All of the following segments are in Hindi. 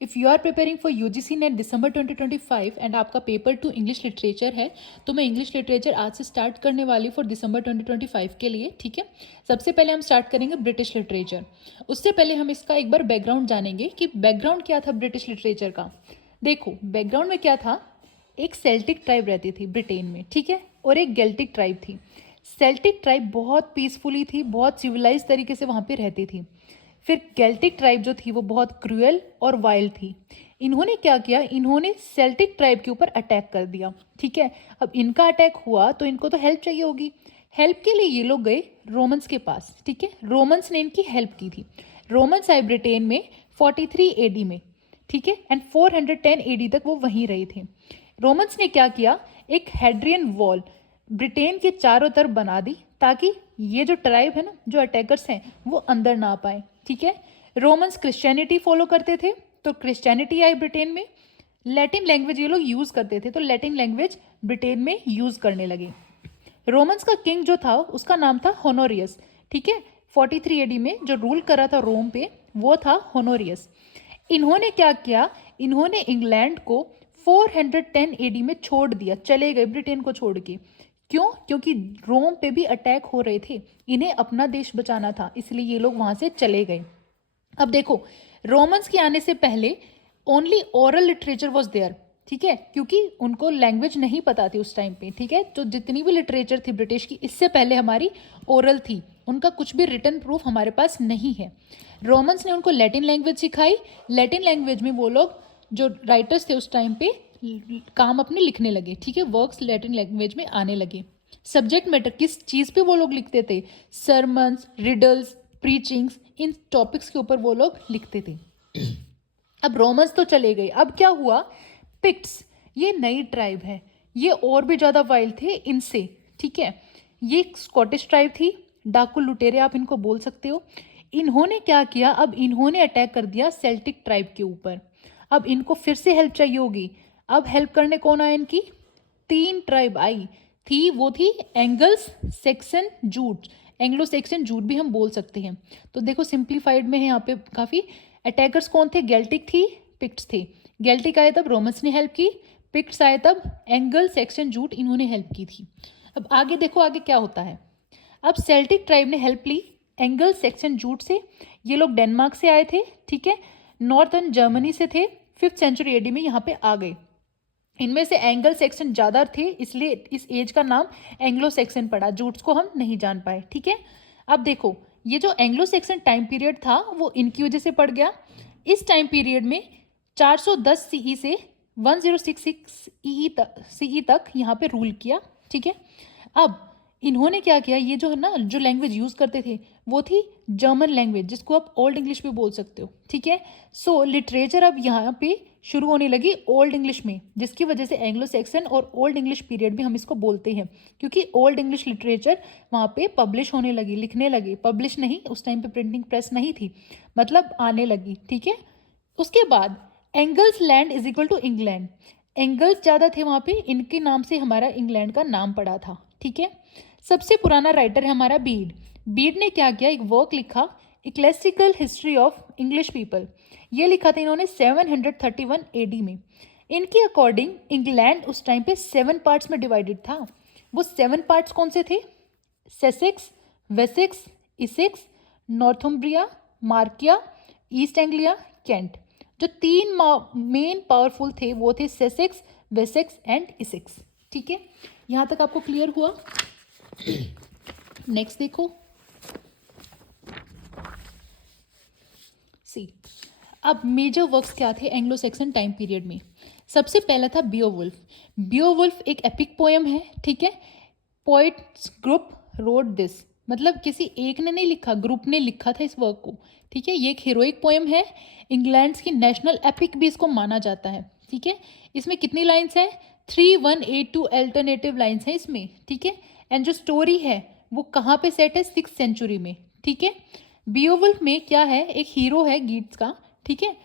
If you are preparing for UGC NET December 2025 and आपका पेपर 2 इंग्लिश लिटरेचर है, तो मैं इंग्लिश लिटरेचर आज से स्टार्ट करने वाली हूँ फॉर दिसंबर 2025 के लिए, ठीक है। सबसे पहले हम स्टार्ट करेंगे ब्रिटिश लिटरेचर। उससे पहले हम इसका एक बार बैकग्राउंड जानेंगे कि बैकग्राउंड क्या था ब्रिटिश लिटरेचर का। देखो बैकग्राउंड में क्या था, एक सेल्टिक ट्राइब रहती थी ब्रिटेन में, ठीक है, और एक गेल्टिक ट्राइब थी। सेल्टिक ट्राइब बहुत पीसफुली थी, बहुत सिविलाइज तरीके से वहाँ पे रहती थी। फिर गेल्टिक ट्राइब जो थी वो बहुत क्रूएल और वाइल्ड थी। इन्होंने क्या किया, इन्होंने सेल्टिक ट्राइब के ऊपर अटैक कर दिया, ठीक है। अब इनका अटैक हुआ तो इनको तो हेल्प चाहिए होगी। हेल्प के लिए ये लोग गए रोमन्स के पास, ठीक है। रोमन्स ने इनकी हेल्प की थी। रोमन्स आए ब्रिटेन में 43 एडी में, ठीक है, एंड 410 एडी तक वो वहीं रहे थे। रोमन्स ने क्या किया, एक हेड्रियन वॉल ब्रिटेन के चारों तरफ बना दी ताकि ये जो ट्राइब है ना, जो अटैकर्स हैं, वो अंदर ना पाए, ठीक है। रोमन्स क्रिश्चियनिटी फॉलो करते थे, तो क्रिश्चियनिटी आई ब्रिटेन में। लैटिन लैंग्वेज ये लोग यूज़ करते थे, तो लैटिन लैंग्वेज ब्रिटेन में यूज़ करने लगे। रोमन्स का किंग जो था उसका नाम था होनोरियस, ठीक है। 43 एडी में जो रूल कर रहा था रोम पे वो था होनोरियस। इन्होंने क्या किया, इन्होंने इंग्लैंड को 410 एडी में छोड़ दिया, चले गए ब्रिटेन को छोड़ के। क्यों? क्योंकि रोम पे भी अटैक हो रहे थे, इन्हें अपना देश बचाना था, इसलिए ये लोग वहां से चले गए। अब देखो रोमन्स के आने से पहले only oral literature was there, ठीक है, क्योंकि उनको लैंग्वेज नहीं पता थी उस टाइम पे, ठीक है। तो जितनी भी लिटरेचर थी ब्रिटिश की इससे पहले हमारी ओरल थी, उनका कुछ भी रिटन प्रूफ हमारे पास नहीं है। रोमन्स ने उनको लैटिन लैंग्वेज सिखाई। लैटिन लैंग्वेज में वो लोग जो राइटर्स थे उस टाइम पे काम अपने लिखने लगे, ठीक है, वर्क्स लैटिन लैंग्वेज में आने लगे। सब्जेक्ट मैटर किस चीज़ पे वो लोग लिखते थे, सरमन्स, रिडल्स, प्रीचिंग्स, इन टॉपिक्स के ऊपर वो लोग लिखते थे। अब रोमन्स तो चले गए, अब क्या हुआ, पिक्ट्स, ये नई ट्राइब है, ये और भी ज़्यादा वाइल्ड थे इनसे, ठीक है। ये स्कॉटिश ट्राइब थी, डाकू लुटेरे आप इनको बोल सकते हो। इन्होंने क्या किया, अब इन्होंने अटैक कर दिया सेल्टिक ट्राइब के ऊपर। अब इनको फिर से हेल्प चाहिए होगी। अब हेल्प करने कौन आया, इनकी 3 ट्राइब आई थी, वो थी angles, section, jute. Anglo section jute भी हम बोल सकते हैं। तो देखो सिंप्लीफाइड में है यहाँ पे काफ़ी। अटैकर्स कौन थे, गेल्टिक थी, पिक्ट्स थे। गेल्टिक आए तब रोमन्स ने हेल्प की, पिक्ट्स आए तब एंगल, सेक्सन, जूट इन्होंने हेल्प की थी। अब आगे देखो आगे क्या होता है। अब सेल्टिक ट्राइब ने हेल्प ली एंगल, सेक्सन, जूट से। ये लोग डेनमार्क से आए थे, ठीक है, नॉर्थर्न जर्मनी से थे, 5th सेंचुरी एडी में यहाँ पे आ गए। इनमें से एंगल सेक्शन ज़्यादा थे, इसलिए इस एज का नाम एंग्लो सेक्शन पड़ा, जूट्स को हम नहीं जान पाए, ठीक है। अब देखो ये जो एंग्लो सेक्शन टाइम पीरियड था वो इनकी वजह से पड़ गया। इस टाइम पीरियड में 410 सीई से 1066 सीई तक यहाँ पे रूल किया, ठीक है। अब इन्होंने क्या किया, ये जो है ना, जो लैंग्वेज यूज़ करते थे वो थी जर्मन लैंग्वेज, जिसको आप ओल्ड इंग्लिश भी बोल सकते हो, ठीक है। सो लिटरेचर अब यहाँ पे शुरू होने लगी ओल्ड इंग्लिश में, जिसकी वजह से एंग्लो सेक्सन और ओल्ड इंग्लिश पीरियड भी हम इसको बोलते हैं, क्योंकि ओल्ड इंग्लिश लिटरेचर वहाँ पे पब्लिश होने लगी, लिखने लगे, पब्लिश नहीं, उस टाइम पे प्रिंटिंग प्रेस नहीं थी, मतलब आने लगी, ठीक है। उसके बाद Angles land is equal to England, Angles ज़्यादा थे वहाँ पे, इनके नाम से हमारा इंग्लैंड का नाम पड़ा था, ठीक है। सबसे पुराना राइटर है हमारा बीड। बीड ने क्या किया, एक वर्क लिखा, ए classical history of English people. ये लिखा था इन्होंने 731 एडी में। इनके अकॉर्डिंग इंग्लैंड उस टाइम पे 7 पार्ट्स में डिवाइडेड था। वो 7 पार्ट्स कौन से थे, Sussex, Wessex, Essex, Northumbria, Mercia, East Anglia, Kent. जो 3 मेन पावरफुल थे वो थे सेसेक्स, वेसेक्स एंड इसेक्स, ठीक है। यहाँ तक आपको क्लियर हुआ। नेक्स्ट देखो, सी अब मेजर वर्क्स क्या थे एंग्लो सेक्सन टाइम पीरियड में। सबसे पहला था बियोवुल्फ। बियोवुल्फ एक एपिक पोएम है, ठीक है। पोइट्स ग्रुप रोड दिस, मतलब किसी एक ने नहीं लिखा, ग्रुप ने लिखा था इस वर्क को, ठीक है। ये एक हीरोइक पोएम है, इंग्लैंड की नेशनल एपिक भी इसको माना जाता है, ठीक है। इसमें कितनी लाइन्स हैं, 3182 अल्टरनेटिव लाइन्स हैं इसमें, ठीक है। एंड जो स्टोरी है वो कहाँ पे सेट है, 6th सेंचुरी में, ठीक है। बियोवुल्फ में क्या है, एक हीरो है गीट्स का, ठीक है,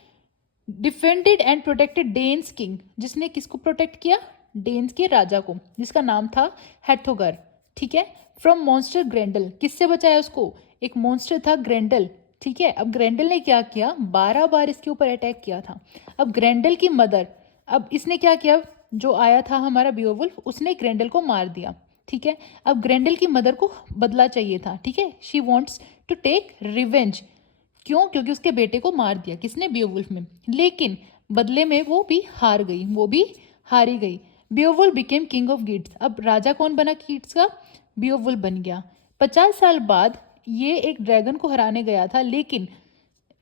defended and protected Danes king, जिसने किसको प्रोटेक्ट किया, डेन्स के राजा को, जिसका नाम था हैथोगर, ठीक है। फ्रॉम मॉन्स्टर ग्रेंडल, किससे बचाया उसको, एक मॉन्स्टर था ग्रेंडल, ठीक है। अब ग्रेंडल ने क्या किया, 12 बार इसके ऊपर अटैक किया था। अब ग्रेंडल की मदर, अब इसने क्या किया, जो आया था हमारा बियोवुल्फ, उसने ग्रेंडल को मार दिया। ठीक है। अब ग्रेंडल की मदर को बदला चाहिए था। ठीक है, she wants to take revenge. क्यों, क्योंकि उसके बेटे को मार दिया किसने, बियोवुल्फ में। लेकिन बदले में वो भी हार गई, वो भी हारी गई। Beowulf became king of Geats. अब राजा कौन बना गिड्स का, बियोवुल्फ बन गया। 50 साल बाद ये एक ड्रैगन को हराने गया था, लेकिन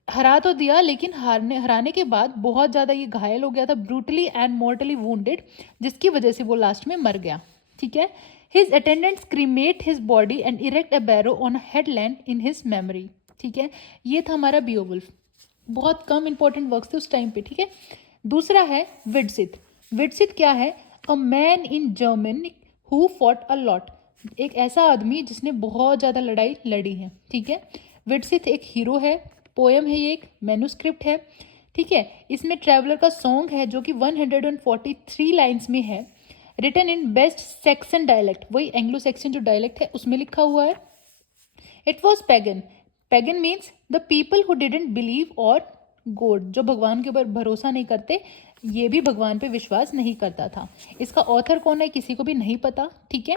हरा तो दिया, लेकिन हराने के बाद बहुत ज़्यादा ये घायल हो गया था, ब्रूटली एंड मोर्टली वुंडेड, जिसकी वजह से वो लास्ट में मर गया। ठीक है। His attendants cremate his body and erect a barrow on headland in his memory. ठीक है, ये था हमारा बियोवुल्फ। बहुत कम इंपॉर्टेंट वर्क्स थे उस टाइम पे। ठीक है। दूसरा है विडसिथ। विडसिथ क्या है, a man in Germany who fought a lot. एक ऐसा आदमी जिसने बहुत ज़्यादा लड़ाई लड़ी है। ठीक है। विडसिथ एक हीरो है, पोएम है, ये एक मैन्युस्क्रिप्ट है। ठीक है। इसमें ट्रैवलर का सॉन्ग है जो कि 143 लाइन्स में है, written in West Saxon dialect, वही एंग्लो सेक्सन जो डायलेक्ट है उसमें लिखा हुआ है। It was pagan. Pagan means the people who didn't believe और गॉड, जो भगवान के ऊपर भरोसा नहीं करते, ये भी भगवान पे विश्वास नहीं करता था। इसका ऑथर कौन है किसी को भी नहीं पता। ठीक है।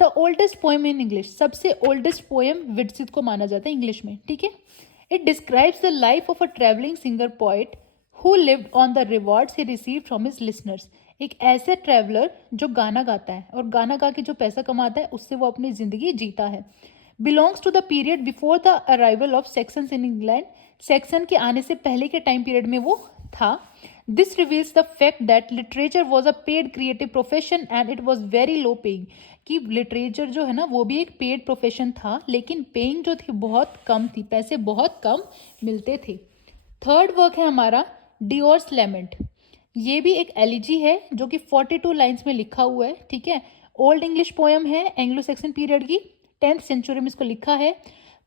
The oldest poem in English, सबसे ओल्डेस्ट पोएम विडसिथ को माना जाता है इंग्लिश में। ठीक है। It describes the life of a travelling singer poet who lived on the rewards he received from his listeners. एक ऐसे ट्रैवलर जो गाना गाता है और गाना गा के जो पैसा कमाता है उससे वो अपनी जिंदगी जीता है। Belongs to the period before the arrival of Saxons in England, Saxon के आने से पहले के टाइम पीरियड में वो था। This reveals the fact that literature was a paid creative profession and it was very low paying, कि लिटरेचर जो है ना वो भी एक पेड प्रोफेशन था, लेकिन पेइंग जो थी बहुत कम थी, पैसे बहुत कम मिलते थे। थर्ड वर्क है हमारा डियोर्स लेमेंट। ये भी एक एलिजी है जो कि 42 लाइन्स में लिखा हुआ है। ठीक है। ओल्ड इंग्लिश पोएम है, एंग्लो सेक्सन पीरियड की, 10th सेंचुरी में इसको लिखा है।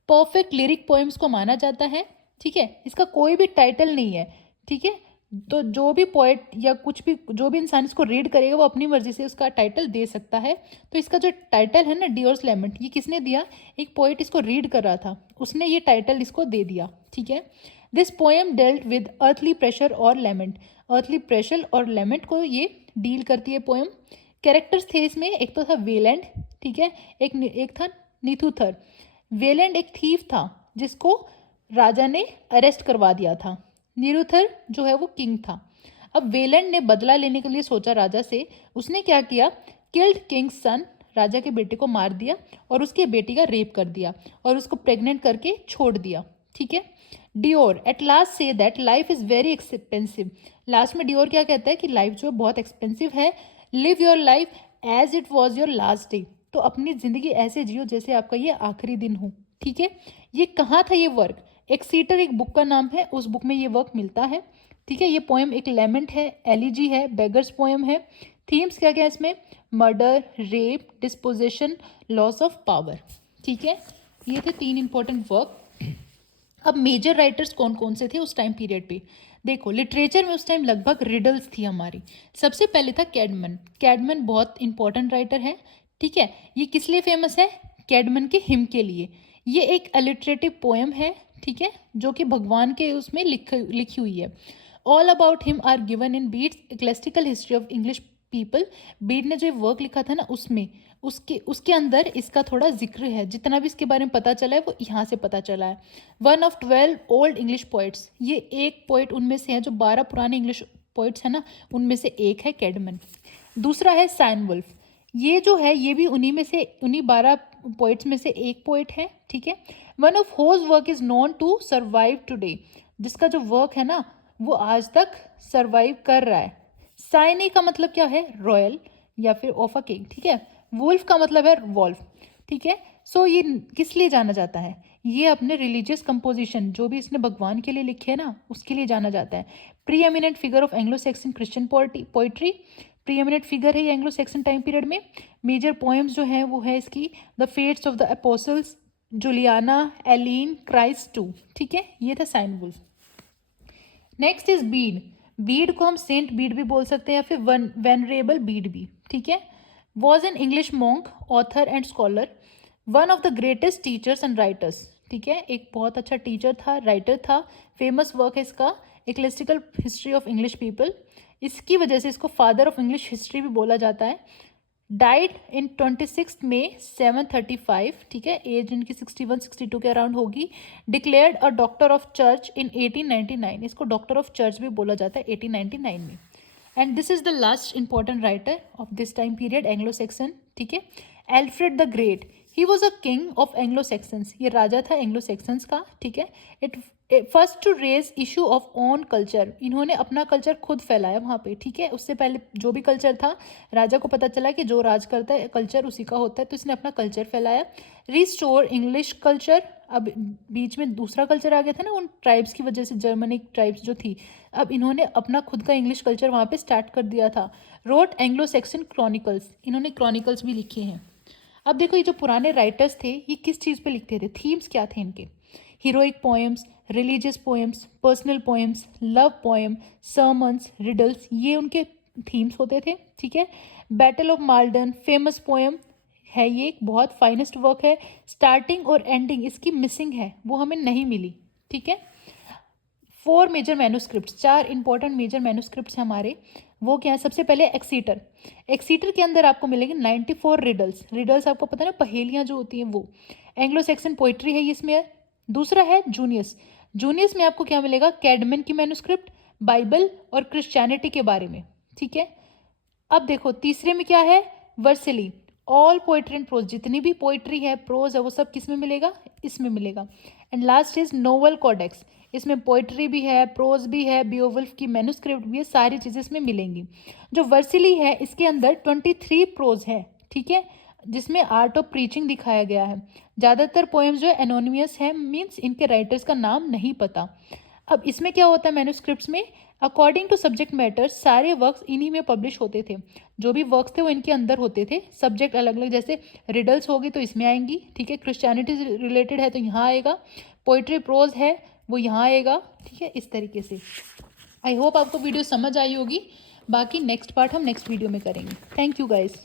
परफेक्ट लिरिक पोएम्स को माना जाता है। ठीक है। इसका कोई भी टाइटल नहीं है। ठीक है। तो जो भी पोएट या कुछ भी जो भी इंसान इसको रीड करेगा वो अपनी मर्जी से उसका टाइटल दे सकता है। तो इसका जो टाइटल है ना डियोर्स लेमेंट, ये किसने दिया, एक पोएट इसको रीड कर रहा था, उसने ये टाइटल इसको दे दिया। ठीक है। This poem dealt with earthly pressure और लेमेंट, अर्थली प्रेशर और लेमेंट को ये डील करती है पोएम। कैरेक्टर्स थे इसमें, एक तो था वेलैंड। ठीक है। एक था निथुथर। वेलैंड एक थीफ था जिसको राजा ने अरेस्ट करवा दिया था। निरुथर जो है वो किंग था। अब वेलैंड ने बदला लेने के लिए सोचा राजा से, उसने क्या किया, किल्ड किंग्स सन, राजा के बेटे को मार दिया और उसके बेटी का रेप कर दिया और उसको प्रेग्नेंट करके छोड़ दिया। ठीक है। Deor at last say that life is very expensive. Last में डियोर क्या कहता है कि लाइफ जो बहुत एक्सपेंसिव है। Live your life as it was your last day, तो अपनी जिंदगी ऐसे जियो जैसे आपका ये आखिरी दिन हो। ठीक है। ये कहाँ था ये वर्क, एक्सीटर एक बुक का नाम है, उस बुक में ये वर्क मिलता है। ठीक है। ये पोएम एक लेमेंट है, एलिजी है, बेगर्स पोएम है। थीम्स क्या क्या है इसमें, murder, rape, disposition, loss of power. ठीक है। ये थे 3 इंपॉर्टेंट वर्क। अब मेजर राइटर्स कौन कौन से थे उस टाइम पीरियड पे, देखो लिटरेचर में उस टाइम लगभग रिडल्स थी हमारी। सबसे पहले था कैडमन। कैडमन बहुत इंपॉर्टेंट राइटर है। ठीक है। ये किस लिए फेमस है, कैडमन के हिम के लिए। ये एक अलिटरेटिव पोएम है। ठीक है। जो कि भगवान के उसमें लिखी हुई है। All about him are given in Bede's ecclesiastical history of English people. Bede ने जो वर्क लिखा था ना उसमें उसके अंदर इसका थोड़ा जिक्र है, जितना भी इसके बारे में पता चला है वो यहाँ से पता चला है। 1 of 12 ओल्ड इंग्लिश पोइट्स, ये एक पोइट उनमें से है, जो 12 पुराने इंग्लिश पोइट्स है ना उनमें से एक है कैडमन। दूसरा है साइनवुल्फ, ये जो है ये भी उन्हीं 12 पोइट्स में से एक पोइट है। ठीक है। One of whose work is known to survive today, जिसका जो वर्क है ना वो आज तक सर्वाइव कर रहा है। साइने का मतलब क्या है, रॉयल या फिर ऑफ अ किंग। ठीक है। वुल्फ का मतलब है वॉल्फ। ठीक है। सो ये किस लिए जाना जाता है, ये अपने रिलीजियस कंपोजिशन जो भी इसने भगवान के लिए लिखे है ना उसके लिए जाना जाता है। Preeminent figure of Anglo Saxon Christian poetry, preeminent figure है ये एंग्लो सेक्सन टाइम पीरियड में। मेजर पोएम्स जो है वो है इसकी the Fates of the Apostles, Juliana, Elene, Christ two. ठीक है। ये था Cynewulf. Next is Bede. Bede को हम सेंट बीड भी बोल सकते हैं या फिर वेनरेबल बीड भी। ठीक है। Was an English monk, author and scholar, one of the greatest teachers and writers. ठीक है, एक बहुत अच्छा टीचर था, राइटर था, फेमस वर्क है इसका एक्लेसिटिकल हिस्ट्री ऑफ इंग्लिश पीपल। इसकी वजह से इसको फादर ऑफ इंग्लिश हिस्ट्री भी बोला जाता है। डाइड इन 26 मई 735, ठीक है, एज इनकी 61-62 के अराउंड होगी। Declared a doctor of church इन 1899, इसको डॉक्टर ऑफ चर्च भी बोला जाता है 1899 में। And this is the last important writer of this time period, Anglo Saxon, ठीक है, Alfred the great. He was a king of Anglo Saxons, ये राजा था एंग्लो सेक्सन्स का, ठीक है। It first to raise issue of own culture, इन्होंने अपना कल्चर खुद फैलाया वहाँ पे, ठीक है। उससे पहले जो भी कल्चर था, राजा को पता चला कि जो राज करता है कल्चर उसी का होता है, तो इसने अपना कल्चर फैलाया। रिस्टोर इंग्लिश कल्चर, अब बीच में दूसरा कल्चर आ गया था ना उन ट्राइब्स की वजह से, जर्मनिक ट्राइब्स जो थी, अब इन्होंने अपना खुद का इंग्लिश कल्चर वहाँ पे स्टार्ट कर दिया था। रोट एंग्लो सेक्सन क्रॉनिकल्स, इन्होंने क्रॉनिकल्स भी लिखे हैं। अब देखो ये जो पुराने राइटर्स थे ये किस चीज़ पे लिखते थे, थीम्स क्या थे इनके, heroic poems, religious poems, personal poems, love poem, sermons, riddles, ये उनके थीम्स होते थे, ठीक है। Battle of Maldon famous poem है, ये एक बहुत फाइनेस्ट वर्क है। स्टार्टिंग और एंडिंग इसकी मिसिंग है, वो हमें नहीं मिली, ठीक है। 4 major manuscripts, 4 important major manuscripts हैं हमारे, वो क्या है, सबसे पहले एक्सीटर। एक्सीटर के अंदर आपको मिलेगी 94 रिडल्स, रिडल्स आपको पता है ना, पहेलियाँ जो होती हैं वो। एंग्लो सेक्सन पोइट्री है इसमें। दूसरा है जूनियस, जूनियस में आपको क्या मिलेगा, कैडमन की मैन्युस्क्रिप्ट, बाइबल और क्रिश्चियनिटी के बारे में, ठीक है। अब देखो तीसरे में क्या है, वर्सिली, ऑल पोइट्री एंड प्रोज, जितनी भी पोइट्री है, प्रोज है, वो सब किस में मिलेगा, इसमें मिलेगा। And last is novel Codex, इसमें पोइट्री भी है, प्रोज भी है, बियोवुल्फ की मैन्युस्क्रिप्ट भी है, सारी चीज़ें इसमें मिलेंगी। जो वर्सिली है इसके अंदर 23 प्रोज है, ठीक है, जिसमें आर्ट ऑफ प्रीचिंग दिखाया गया है। ज़्यादातर पोएम्स जो है एनोनिमस है, मीन्स इनके राइटर्स का नाम नहीं पता। अब इसमें क्या होता है मैन्युस्क्रिप्ट्स में, अकॉर्डिंग टू सब्जेक्ट मैटर्स सारे वर्क्स इन्हीं में पब्लिश होते थे, जो भी वर्क्स थे वो इनके अंदर होते थे। सब्जेक्ट अलग अलग, जैसे रिडल्स होगी तो इसमें आएंगी, ठीक है, क्रिश्चियनिटी से रिलेटेड है तो यहाँ आएगा, पोइट्री प्रोज है वो यहाँ आएगा, ठीक है, इस तरीके से। आई होप आपको वीडियो समझ आई होगी, बाकी नेक्स्ट पार्ट हम नेक्स्ट वीडियो में करेंगे। Thank you guys.